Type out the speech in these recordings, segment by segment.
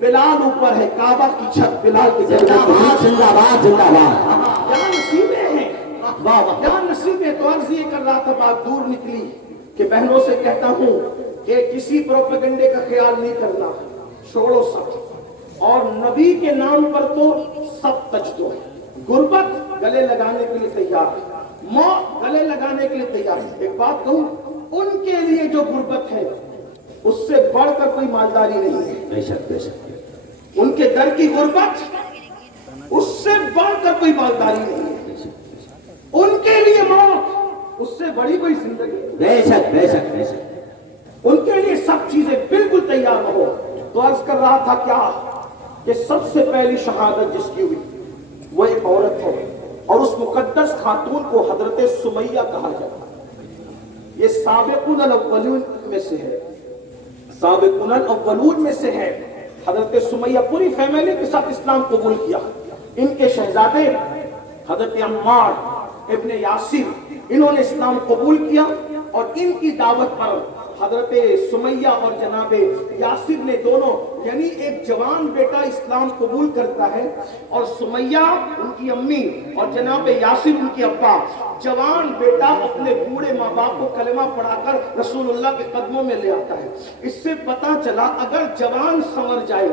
بلال اوپر ہے، کعبہ کی چھت بلال کے زندہ باد زندہ باد زندہ باد. یہاں نصیبیں ہیں، یہاں نصیبیں. تو عرض یہ کر رہا تھا، بات دور نکلی کہ بہنوں سے کہتا ہوں کہ کسی پروپیگنڈے کا خیال نہیں کرنا، چھوڑو سب، اور نبی کے نام پر تو سب تجدو ہے. غربت گلے لگانے کے لیے تیار ہے، موت گلے لگانے کے لیے تیار ہے. ایک بات کہوں، ان کے لیے جو غربت ہے اس سے بڑھ کر کوئی مالداری نہیں ہے. بے شک بے شک. ان کے در کی غربت اس سے بڑھ کر کوئی مالداری نہیں ہے. ان کے لیے موت اس سے بڑی کوئی زندگی نہیں. بے شک بے شک بے شک. ان کے لیے سب چیزیں بالکل تیار ہو. تو عرض کر رہا تھا کیا کہ سب سے پہلی شہادت جس کی ہوئی وہ ایک عورت ہے، اور اس مقدس خاتون کو حضرت سمیہ کہا جاتا ہے. یہ سابقون الاولون میں سے ہے، سابقون الاولون میں سے ہے. حضرت سمیہ پوری فیملی کے ساتھ اسلام قبول کیا. ان کے شہزادے حضرت عمار ابن یاسر انہوں نے اسلام قبول کیا، اور ان کی دعوت پر حضرت سمیہ اور جناب یاسر نے دونوں، یعنی ایک جوان بیٹا اسلام قبول کرتا ہے، اور سمیہ ان کی امی اور جناب یاسر ان کے ابا، جوان بیٹا اپنے بوڑھے ماں باپ کو کلمہ پڑھا کر رسول اللہ کے قدموں میں لے آتا ہے. اس سے پتا چلا اگر جوان سنور جائے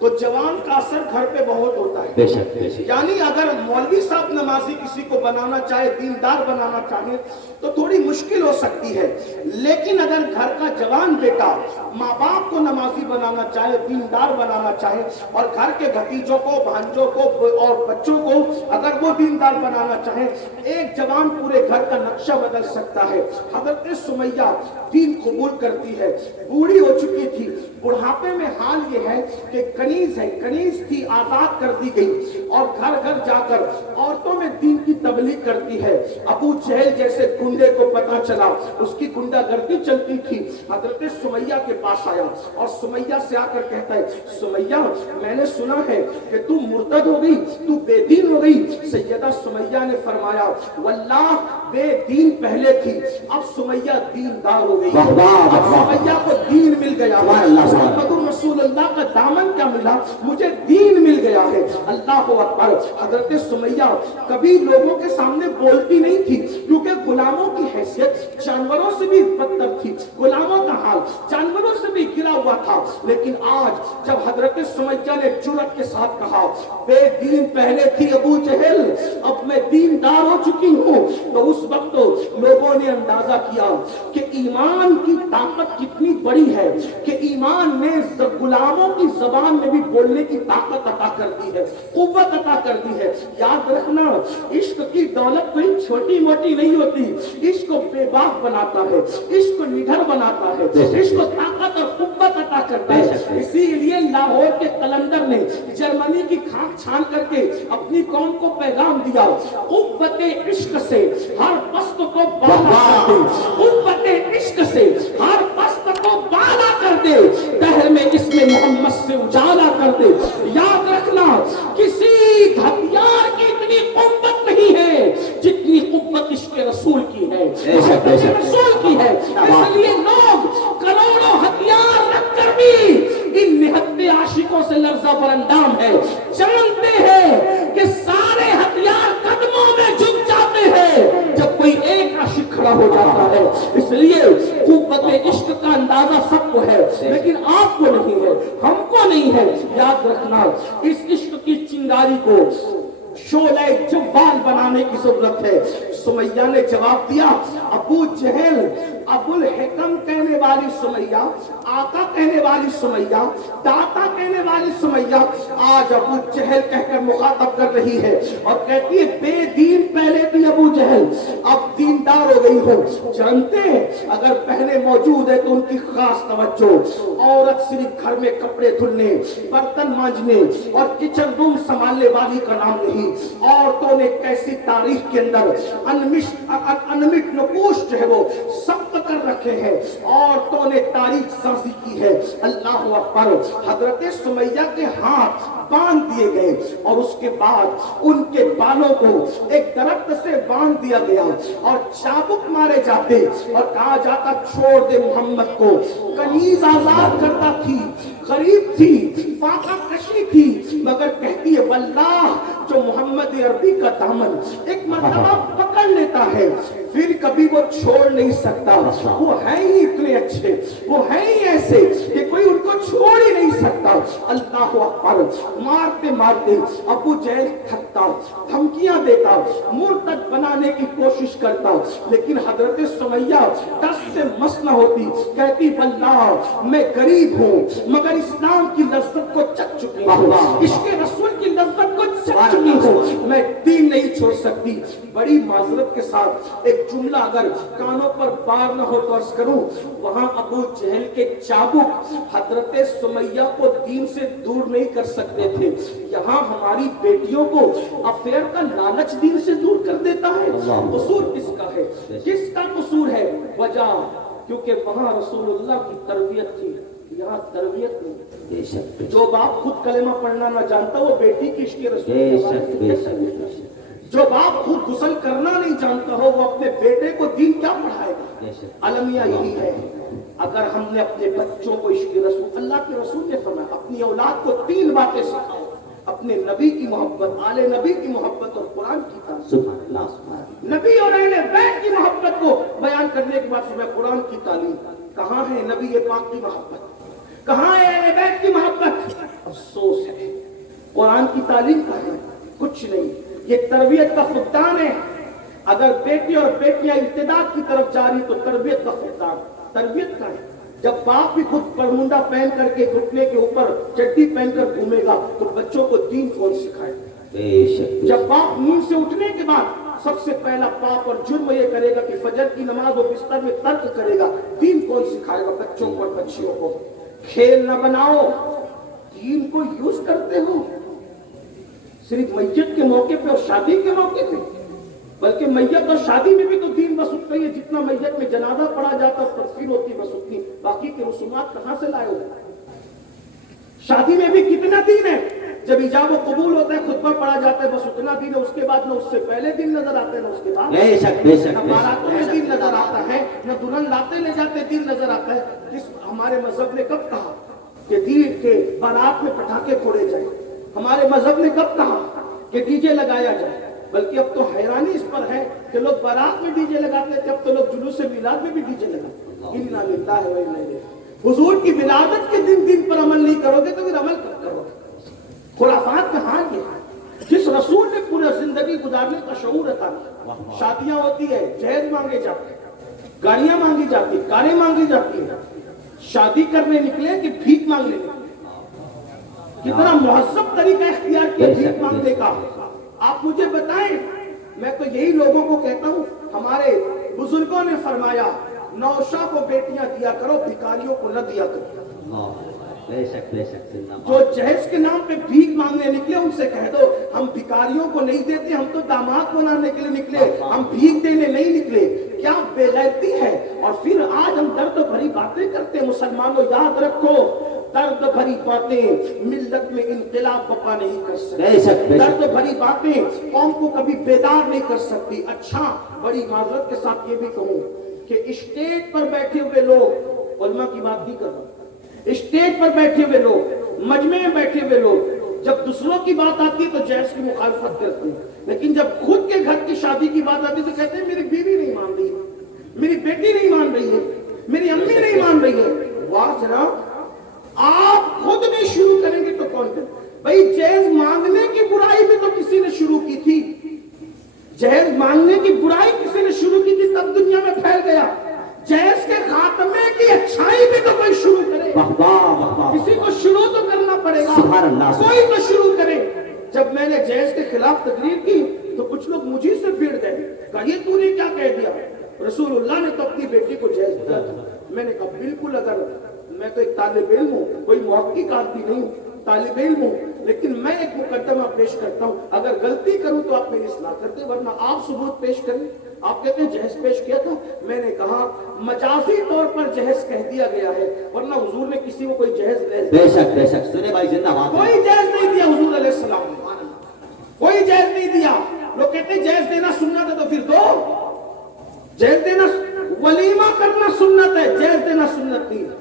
تو جوان کا اثر گھر پہ بہت ہوتا ہے. بے شک بے شک. یعنی اگر مولوی صاحب نمازی کسی کو بنانا چاہے، دیندار بنانا چاہے تو تھوڑی مشکل ہو سکتی ہے، لیکن اگر گھر کا جوان بیٹا ماں باپ کو نمازی بنانا چاہے، دیندار بنانا چاہے، اور گھر کے بھتیجوں کو، بھانجوں کو اور بچوں کو اگر وہ دیندار بنانا چاہے، ایک جوان پورے گھر کا نقشہ بدل سکتا ہے. حضرت سمیہ دین قبول کرتی ہے، بوڑھی ہو چکی تھی. بڑھاپے میں حال یہ ہے کہ کنیز ہے، کنیز تھی، آزاد کر دی گئی، اور گھر گھر جا کر عورتوں میں دین کی تبلیغ کرتی ہے. ابو جہل جیسے گنڈے کو پتا چلا، اس کی گنڈا گردی چلتی تھی، حضرت سمیہ کے پاس آیا اور سمیہ سے آ کر کہتا ہے، سمیہ میں نے سنا ہے کہ تو مرتد ہو گئی، تو بے دین ہو گئی. سیدہ سمیہ نے فرمایا، واللہ بے دین پہلے تھی، اب سمیہ دیندار ہو گئی. اب سمیہ کو دین مل گیا، محمد رسول اللہ کا دامن کیا ملا، مجھے دین مل گیا ہے. اللہ اکبر. حضرت سمیہ کبھی لوگوں کے سامنے بولتی نہیں تھی، کیونکہ غلاموں کی حیثیت جانوروں سے بھی بدتر تھی، غلاموں کا حال جانوروں سے بھی گرا ہوا تھا. لیکن آج جب حضرت سمیہ نے جرأت کے ساتھ کہا، بے دین پہلے تھی ابو جہل، اب میں دیندار ہو چکی ہوں، تو اس وقت لوگوں نے اندازہ کیا کہ ایمان کی طاقت کتنی بڑی ہے، کہ ایمان نے غلاموں کی زبان میں بھی بولنے کی طاقت عطا کر دی ہے، قوت عطا کر دی ہے. یاد رکھنا، عشق کی دولت کوئی چھوٹی موٹی نہیں ہوتی. عشق کو بے باک بناتا ہے، عشق کو نڈر بناتا ہے، عشق کو طاقت اور قوت عطا کرتا ہے. اسی لیے لاہور کے قلندر نے جرمنی کی خاک چھان کر کے اپنی قوم کو پیغام دیا، قوت عشق سے ہر پست کو بالا کر دے، قوت عشق سے ہر پست کو بالا کر دے، دہر میں اس میں محمد سے اجالا کر دے. یاد رکھنا، کسی ہتھیار کی اتنی قوت نہیں ہے جتنی قوت عشق رسول کی ہے، رسول کی ہے. اس لیے لوگ کروڑوں ہتھیار رکھ کر بھی ان نہتے عاشقوں سے لرزہ برندام ہے، جانتے ہیں کہ سارے ہتھیار قدموں میں جھک جاتے ہیں جب کوئی ایک عاشق کھڑا ہو جاتا ہے. اس لیے قوت عشق کا اندازہ سب کو ہے، لیکن آپ کو نہیں ہے، ہم کو نہیں ہے. یاد رکھنا، اس عشق کی چنگاری کو شعلہ جوال بنانے کی ضرورت ہے. سمیہ نے جواب دیا، ابو جہل، ابو الحکم کہنے والی سمیہ، آقا کہنے والی سمیہ، داتا کہنے والی سمیہ آج ابو جہل کہہ کر مخاطب کر رہی ہے اور کہتی ہے، بے دین پہلے بھی ابو جہل، اب دیندار ہو گئی ہو. جانتے ہیں اگر پہلے موجود ہے تو ان کی خاص توجہ، عورت صرف گھر میں کپڑے دھلنے، برتن مانجنے اور کچن روم سنبھالنے والی کا نام نہیں. عورتوں نے کیسی تاریخ کے اندر انمٹ نقوش جو ہے وہ ثبت کر رکھے ہیں, عورتوں نے تاریخ سازی کی ہے. اللہ اکبر. حضرت سمیہ کے ہاتھ باندھ دیے گئے اور اس کے بعد ان کے بالوں کو ایک درخت سے باندھ دیا گیا اور چابک مارے جاتے اور کہا جاتا چھوڑ دے محمد کو. کنیز آزاد کرتا تھی, غریب تھی, فاقہ کشی تھی, مگر کہتی ہے واللہ جو محمد عربی کا دامن ایک مرتبہ پکڑ لیتا ہے پھر کبھی وہ چھوڑ نہیں سکتا. وہ ہیں ہی اتنے اچھے, وہ ہیں ہی ایسے کہ کوئی ان کو چھوڑ ہی نہیں سکتا. اللہ اکبر. مارتے مارتے ابو جہل تھکتا, دھمکیاں دیتا, مرتد بنانے کی کوشش کرتا, لیکن حضرت سمیہ دس سے مس نہ ہوتی. کہتی واللہ میں غریب ہوں مگر اسلام کی لذت کو چکھ چکی ہوں, عشق رسول کی لذت کو چکھ چکی ہوں, میں دین نہیں چھوڑ سکتی. بڑی معذرت کے ساتھ ایک جملہ اگر کانوں پر بار نہ ہو تو عرض کروں, وہاں ابو جہل کے چابک حضرت سمیہ کو دین سے دور نہیں کر سکتے تھے. یہاں ہماری بیٹیوں کو افیئر کا لالچ دین سے دور کر دیتا ہے. قصور کس کا ہے؟ کس کا قصور ہے؟ وجہ کیونکہ وہاں رسول اللہ کی تربیت تھی, یہاں تربیت نہیں. جو باپ خود کلمہ پڑھنا نہ جانتا وہ بیٹی کی عشق رسول, جو باپ خود غسل کرنا نہیں جانتا ہو وہ اپنے بیٹے کو دین کیا پڑھائے گا؟ المیہ یہی ہے. اگر ہم نے اپنے بچوں کو عشق رسول, اللہ کے رسول نے فرمایا اپنی اولاد کو 3 باتیں سکھاؤ, اپنے نبی کی محبت, آل نبی کی محبت اور قرآن کی تعلیم. نبی اور اہل بیت کی محبت کو بیان کرنے کے بعد فرمایا قرآن کی تعلیم. کہاں ہے نبی پاک کی محبت, کہاں ہے اہل بیت کی محبت؟ افسوس ہے. قرآن کی تعلیم کہاں ہے؟ کچھ نہیں. یہ تربیت کا فقدان ہے. اگر بیٹے اور بیٹیاں ابتداء کی طرف جا رہی تو تربیت کا فقدان. تربیت کا ہے. جب باپ بھی خود برمنڈا پہن کر کے گھٹنے کے اوپر چڈی پہن کر گھومے گا تو بچوں کو دین کون سکھائے گا؟ جب باپ نیند سے اٹھنے کے بعد سب سے پہلا پاپ اور جرم یہ کرے گا کہ فجر کی نماز وہ بستر میں ترک کرے گا, دین کون سکھائے گا بچوں کو اور بچیوں کو؟ کھیل نہ بناؤ, دین کو یوز کرتے ہو صرف میت کے موقع پہ اور شادی کے موقع پہ, بلکہ میت اور شادی میں بھی تو دین بس اتنا ہی ہے جتنا میت میں جنازہ پڑھا جاتا اور تدفین ہوتی بس اتنی, باقی کے رسومات کہاں سے لائے ہو؟ شادی میں بھی کتنا دین ہے, جب ایجاب و قبول ہوتا ہے خطبہ پڑھا جاتا ہے بس اتنا دین ہے, اس کے بعد نہ اس سے پہلے دن نظر آتے ہیں نہ اس کے بعد, نہ باراتوں میں دین نظر آتا ہے نہ دلہن لاتے لے جاتے دین نظر آتا ہے. ہمارے مذہب نے کب کہا کہ دین کے بارات میں پٹاخے پھوڑے جائیں؟ ہمارے مذہب نے کب کہا کہ ڈی جے لگایا جائے؟ بلکہ اب تو حیرانی اس پر ہے کہ لوگ بارات میں ڈی جے لگاتے تھے, اب تو لوگ جلوس میلاد میں بھی ڈی جے لگاتے ہیں. انا للہ و انا الیہ. حضور کی ولادت کے دن پر عمل نہیں کرو گے تو پھر عمل کب کرو گے؟ خرافات کا حال یہ ہے. جس رسول نے پورا زندگی گزارنے کا شعور عطا کیا, شادیاں ہوتی ہے جہیز مانگے جاتے ہیں, گاڑیاں مانگی جاتی ہیں, کاریں مانگی جاتی ہیں, شادی کرنے نکلے کہ بھیک مانگنے نکلے. کتنا مہذب طریقہ اختیار کیا بھیک مانگنے کا. آپ مجھے بتائیں, میں تو یہی لوگوں کو کہتا ہوں, ہمارے بزرگوں نے فرمایا نوشا کو بیٹیاں دیا کرو, بھکاریوں کو نہ دیا کرو. جو جہیز کے نام پہ بھیک مانگنے نکلے ان سے کہہ دو ہم بھکاریوں کو نہیں دیتے, ہم تو داماد بنانے کے لیے نکلے, ہم بھیک دینے نہیں نکلے. کیا بے غیرتی ہے. اور پھر آج ہم درد بھری باتیں کرتے ہیں. مسلمانوں یاد رکھو, درد بھری باتیں ملت میں انقلاب بپا نہیں کر سکتی. درد بھری باتیں قوم کو کبھی بیدار نہیں کر سکتی. اچھا, بڑی معذرت کے ساتھ یہ بھی کہوں کہ اسٹیج پر بیٹھے ہوئے لوگ, علماء کی بات نہیں کر رہا, اسٹیج پر بیٹھے ہوئے لوگ, مجمع میں بیٹھے ہوئے لوگ جب دوسروں کی بات آتی ہے تو جہیز کی مخالفت کرتے ہیں, لیکن جب خود کے گھر کی شادی کی بات آتی ہے تو کہتے ہیں میری بیوی نہیں مان رہی ہے, میری بیٹی نہیں مان رہی ہے, میری امی نہیں مان رہی ہے. واہ ذرا, آپ خود نہیں شروع کریں گے تو کون کرے؟ بھائی جہیز مانگنے کی برائی بھی تو کسی نے شروع کی تھی, جہیز مانگنے کی برائی کسی نے شروع کی تھی تب دنیا میں پھیل گیا. جہیز کے خاتمے کی اچھائی بھی تو کوئی شروع کرے, کسی کو شروع تو کرنا پڑے گا, کوئی تو شروع کرے. جب میں نے جہیز کے خلاف تقریر کی تو کچھ لوگ مجھے سے بھیڑ گئے, کہا یہ تو نے کیا کہہ دیا, رسول اللہ نے تو اپنی بیٹی کو جہیز دیا تھا. میں نے کہا بالکل, اگر میں تو ایک طالب علم ہوں, کوئی محقق آدمی نہیں ہوں, طالب علم ہوں, لیکن میں ایک مقدمہ پیش کرتا ہوں, اگر غلطی کروں تو آپ میری اصلاح کرتے, ورنہ آپ ثبوت پیش کریں. آپ کہتے ہیں جہیز پیش کیا تھا؟ میں نے کہا مجازی طور پر جہیز کہہ دیا گیا ہے، ورنہ حضور نے کسی کو کوئی جہیز بے شک سنے بھائی زندہ باد کوئی جہیز نہیں دیا حضور علیہ السلام نے، کوئی جہیز نہیں دیا۔ لوگ کہتے ہیں جہیز دینا سنت ہے تو پھر دو، جہیز دینا ولیمہ کرنا سنت ہے، جہیز دینا سنت نہیں ہے۔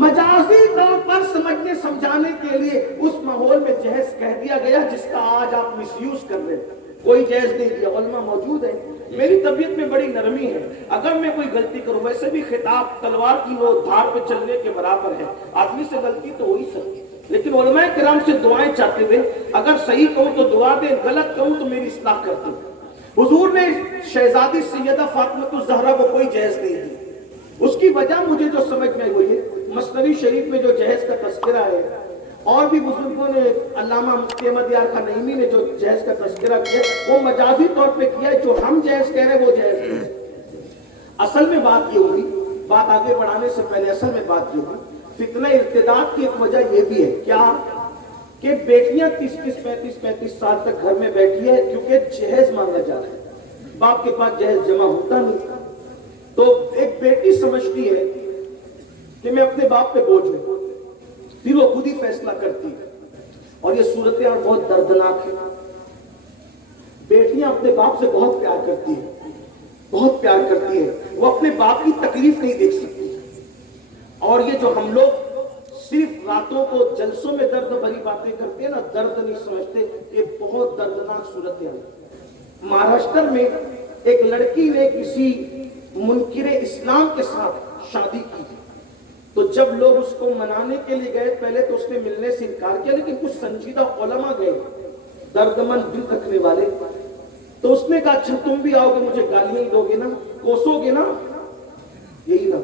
مجازی طور پر سمجھنے سمجھانے کے لیے اس ماحول میں جہیز کہہ دیا گیا جس کا آج آپ مس یوز کر رہے ہیں۔ کوئی جہیز نہیں دیا، علماء موجود ہے۔ میری طبیعت میں بڑی نرمی ہے، اگر میں کوئی غلطی کروں، ویسے بھی خطاب تلوار کی وہ دھار پہ چلنے کے برابر ہے، آدمی سے غلطی تو ہو ہی سکتی، لیکن علماء کرام سے دعائیں چاہتے تھے، اگر صحیح کہوں تو دعا دیں، غلط کہوں تو میری اصلاح کرتے ہیں۔ حضور نے شہزادی سیدہ فاطمہ الزہرا کو کوئی جہیز نہیں دی، اس کی وجہ مجھے جو سمجھ میں ہوئی ہے، مثنوی شریف میں جو جہیز کا تذکرہ ہے، اور بھی بزرگوں نے، علامہ مفتی احمد یار خان نعیمی نے جو جہیز کا تذکرہ کیا، وہ مجازی طور پہ کیا ہے، جو ہم جہیز کہہ رہے ہیں وہ جہیز نہیں ہے۔ اصل میں بات یہ ہوئی، بات آگے بڑھانے سے پہلے اصل میں بات یہ ہوئی، فتنہ ارتداد کی ایک وجہ یہ بھی ہے کیا کہ بیٹیاں 35 سال تک گھر میں بیٹھی ہے، کیونکہ جہیز مانگا جا رہا ہے، باپ کے پاس جہیز جمع ہوتا نہیں، تو ایک بیٹی سمجھتی ہے کہ میں اپنے باپ پہ بوجھ ہوں، پھر وہ خود ہی فیصلہ کرتی ہے، اور یہ صورتحال بہت دردناک ہے۔ بیٹیاں اپنے باپ سے بہت پیار کرتی ہیں، بہت پیار کرتی ہیں، وہ اپنے باپ کی تکلیف نہیں دیکھ سکتی، اور یہ جو ہم لوگ صرف راتوں کو جلسوں میں درد بھری باتیں کرتے ہیں نا، درد نہیں سمجھتے، یہ بہت دردناک صورتحال ہے۔ مہاراشٹر میں ایک لڑکی نے کسی منکر اسلام کے ساتھ شادی کی، تو جب لوگ اس کو منانے کے لیے گئے، پہلے تو اس نے ملنے سے انکار کیا، لیکن کچھ سنجیدہ علماء گئے، دردمند دل رکھنے والے، تو اس نے کہا اچھا تم بھی آؤ گے، مجھے گالیاں دو گے نا، کوسو گے نا، یہی نا۔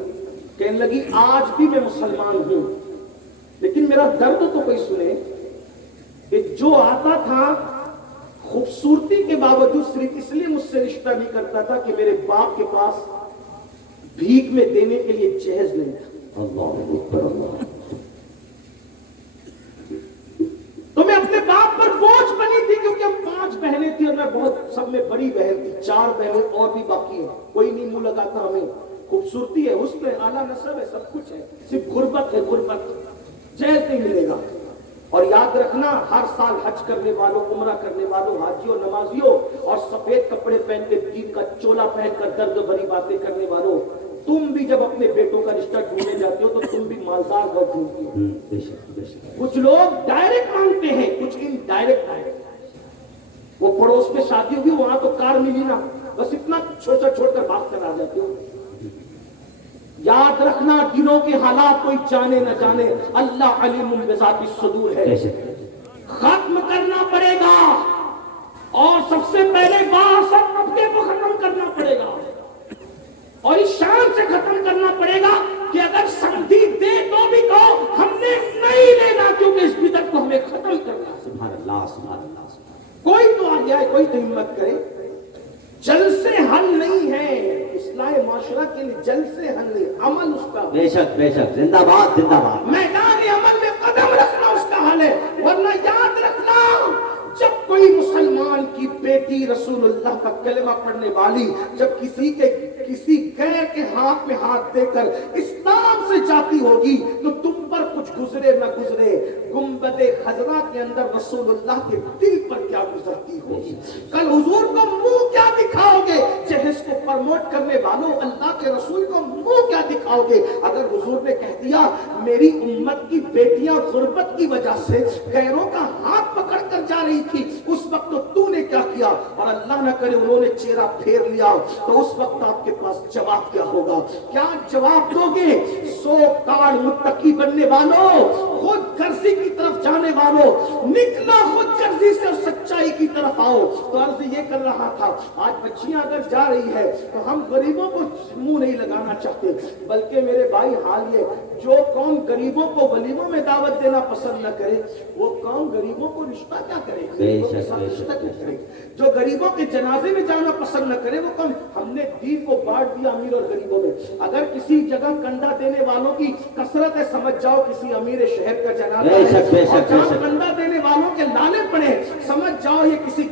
کہنے لگی آج بھی میں مسلمان ہوں، لیکن میرا درد تو کوئی سنے کہ جو آتا تھا خوبصورتی کے باوجود صرف اس لیے مجھ سے رشتہ نہیں کرتا تھا کہ میرے باپ کے پاس بھیک میں دینے کے لیے جہیز نہیں تھا۔ اللہ اکبر اللہ۔ تو میں اپنے باپ پر بوجھ بنی تھی، کیونکہ ہم 5 بہنیں تھیں اور میں بہت سب میں بڑی بہن تھی، 4 بہنیں اور بھی باقی ہیں، کوئی نہیں منہ لگاتا ہمیں، خوبصورتی ہے، حسن ہے، اعلیٰ نسب ہے، سب کچھ ہے، صرف غربت ہے، غربت، جہیز نہیں ملے گا۔ اور یاد رکھنا، ہر سال حج کرنے والوں، عمرہ کرنے والوں، حاجیوں، نمازیوں، اور سفید کپڑے پہن کے دین کا چولا پہن کر درد بھری باتیں کرنے والوں، تم بھی جب اپنے بیٹوں کا رشتہ ڈھونڈنے جاتے ہو تو تم بھی مالدار گھر ڈھونڈتے ہو۔ بے شک کچھ لوگ ڈائریکٹ مانگتے ہیں، کچھ انڈائریکٹ مانگتے ہیں۔ وہ پڑوس میں شادی ہوگی، وہاں تو کار ملی نا، بس اتنا چھوٹا چھوڑ کر بات کر آ جاتے ہو۔ یاد رکھنا، دنوں کے حالات کوئی جانے نہ جانے، اللہ علیم بذات الصدور ہے، ختم کرنا پڑے گا، اور سب سے پہلے باعثت طبقے کو ختم کرنا پڑے گا، اور اس شان سے ختم کرنا پڑے گا کہ اگر سمجھی دے تو بھی کہو ہم نے نہیں لینا، کیونکہ اس بدعت کو ہمیں ختم کرنا ہے۔ سبحان اللہ سبحان اللہ۔ کوئی تو آ گیا ہے، کوئی تو ہمت کرے۔ جل سے حل نہیں ہے، اصلاح معاشرہ کے لیے جل سے حل نہیں، عمل اس کا، بے شک زندہ باد زندہ باد۔ میدان عمل میں قدم رکھنا اس کا حل ہے، ورنہ یاد رکھنا، جب کوئی مسلمان کی بیٹی رسول اللہ کا کلمہ پڑھنے والی جب کسی غیر کے ہاتھ میں ہاتھ دے کر اسلام سے جاتی ہوگی تو تم پر کچھ گزرے نہ گزرے، گنبد خضرا کے اندر رسول اللہ کے دل پر کیا گزرتی ہوگی، کل حضور کو منہ کیا دکھاؤ گے، جہیز کو پرموٹ کرنے والوں، اللہ کے رسول کو منہ کیا دکھاؤ گے۔ اگر حضور نے کہہ دیا میری امت کی بیٹیاں غربت کی وجہ سے غیروں کا ہاتھ پکڑ کر جا رہی تھی، اس وقت تو نے کیا کیا، اور اللہ نہ کرے انہوں نے چہرہ پھیر لیا، تو اس وقت آپ کے پاس جواب کیا ہوگا؟ کیا جواب دو گے؟ 100 کارڈ متقی بننے والوں، خود غرضی کی طرف جانے والوں، نکلا خود غرضی سے اور سچائی کی طرف آؤ۔ تو عرض یہ کر رہا تھا، آج بچیاں اگر جا رہی ہے تو ہم غریبوں کو منہ نہیں لگانا چاہتے، بلکہ میرے بھائی حال یہ، جو قوم غریبوں کو ولیموں میں دعوت دینا پسند نہ کرے، وہ قوم غریبوں کو رشتہ کیا کرے گی؟ جو غریبوں کے جنازے میں جانا پسند نہ کرے، وہ قوم، ہم نے دین کو بانٹ دیا امیر اور غریبوں میں۔ اگر کسی جگہ کنڈا دینے والوں کی کثرت ہے، سمجھ جاؤ کسی امیر شہر کا جنازہ ہے، اور جہاں کنڈا دینے والوں کے لالے پڑے، سمجھ جاؤ یہ کسی